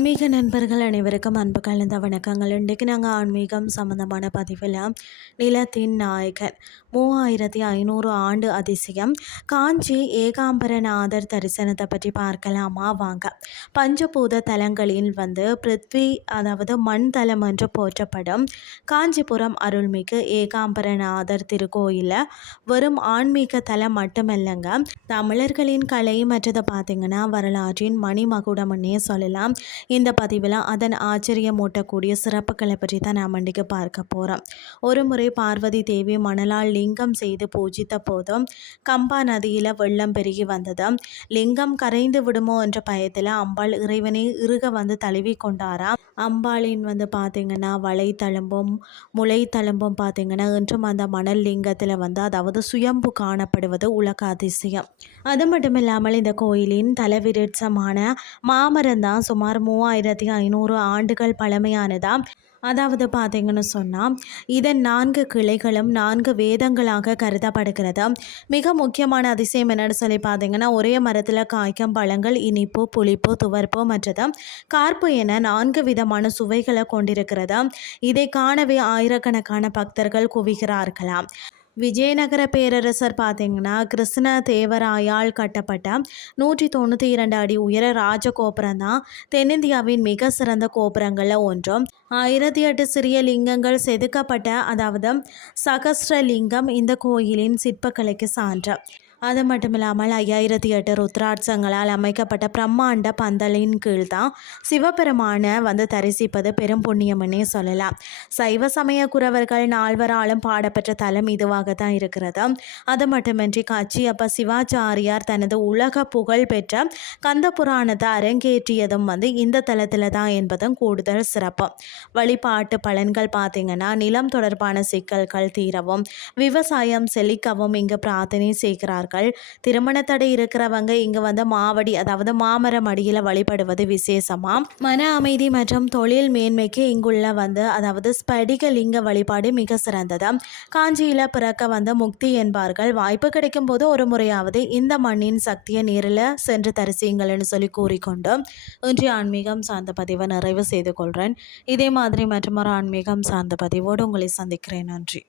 ஆன்மீக நண்பர்கள் அனைவருக்கும் அன்பு கலந்த வணக்கங்கள். இன்றைக்கு நாங்கள் ஆன்மீகம் சம்பந்தமான பதிவில் நிலத்தின் நாயகர் 3500 ஆண்டு அதிசயம் காஞ்சி ஏகாம்பரநாதர் தரிசனத்தை பற்றி பார்க்கலாமா வாங்க. பஞ்சபூத தலங்களில் பிருத்வி அதாவது மண் தலம் என்று போற்றப்படும் காஞ்சிபுரம் அருள்மிகு ஏகாம்பரநாதர் திருக்கோயிலில் வெறும் ஆன்மீக தலம் மட்டுமல்லங்க, தமிழர்களின் கலை மற்றதை பார்த்திங்கன்னா வரலாற்றின் மணிமகுடம்னே சொல்லலாம். இந்த பதிவில் அதன் ஆச்சரியமூட்டக்கூடிய சிறப்புகளை பற்றி தான் நாம் இன்றைக்கு பார்க்க போகிறோம். ஒரு முறை பார்வதி தேவி மணலால் லிங்கம் செய்து பூஜித்த போதும் கம்பா நதியில் வெள்ளம் பெருகி வந்தது. லிங்கம் கரைந்து விடுமோ என்ற பயத்தில் அம்பாள் இறைவனை இறுக தழுவி கொண்டாராம். அம்பாளின் பார்த்திங்கன்னா வலைத்தளம்பும் முளைத்தளம்பும் பார்த்திங்கன்னா இன்றும் அந்த மணல் லிங்கத்தில் அதாவது சுயம்பு காணப்படுவது உலக அதிசயம். அது மட்டும் இல்லாமல் இந்த கோயிலின் தலவிருட்சமான மாமரம் தான் சுமார் 3500 ஆண்டுகள் பழமையானதா. அதாவது பார்த்தீங்கன்னு சொன்னால் இதன் 4 கிளைகளும் 4 வேதங்களாக கருதப்படுகிறது. மிக முக்கியமான அதிசயம் என்னென்னு சொல்லி பார்த்தீங்கன்னா, ஒரே மரத்தில் காய்க்கும் பழங்கள் இனிப்பு, புளிப்பு, துவர்ப்பு மற்றது கார்ப்பு என 4 விதமான சுவைகளை கொண்டிருக்கிறது. இதை காணவே ஆயிரக்கணக்கான பக்தர்கள் குவிகிறார்களாம். விஜயநகர பேரரசர் பார்த்திங்கன்னா கிருஷ்ண தேவராயால் கட்டப்பட்ட 192 அடி உயர ராஜகோபுரம் தான் தென்னிந்தியாவின் மிக சிறந்த கோபுரங்களில் ஒன்றும். 1008 சிறிய லிங்கங்கள் செதுக்கப்பட்ட அதாவது சகஸ்ரலிங்கம் இந்த கோயிலின் சிற்பக்கலைக்கு சான்று. அது மட்டும் இல்லாமல் 5008 ருத்ராட்சங்களால் அமைக்கப்பட்ட பிரம்மாண்ட பந்தலின் கீழ் தான் சிவபெருமான தரிசிப்பது பெரும் புண்ணியம்னே சொல்லலாம். சைவ சமய குரவர்கள் 4வராலும் பாடப்பெற்ற தலம் இதுவாக தான் இருக்கிறது. அது மட்டுமின்றி கச்சியப்ப சிவாச்சாரியார் தனது உலக புகழ் பெற்ற கந்த புராணத்தை அரங்கேற்றியதும் இந்த தலத்தில் தான் என்பதும் கூடுதல் சிறப்பு. வழிபாட்டு பலன்கள் பார்த்திங்கன்னா நிலம் தொடர்பான சிக்கல்கள் தீரவும், விவசாயம் செழிக்கவும் இங்கு பிரார்த்தனை செய்கிறார்கள். திருமண தடை இருக்கிறவங்க இங்கு மாவடி அதாவது மாமரம் அடியில் வழிபடுவது விசேஷமா. மன அமைதி மற்றும் தொழில் மேன்மைக்கு இங்குள்ள அதாவது ஸ்படிக லிங்க வழிபாடு மிக சிறந்தது. காஞ்சியில பிறக்க முக்தி என்பார்கள். வாய்ப்பு கிடைக்கும் போது ஒரு முறையாவது இந்த மண்ணின் சக்தியை நேரில் சென்று தரிசியுங்கள்னு சொல்லி கூறிக்கொண்டு இன்றைய ஆன்மீகம் சார்ந்த பதிவை நிறைவு செய்து கொள்கிறேன். இதே மாதிரி மற்றொரு ஆன்மீகம் சார்ந்த பதிவோடு உங்களை சந்திக்கிறேன். நன்றி.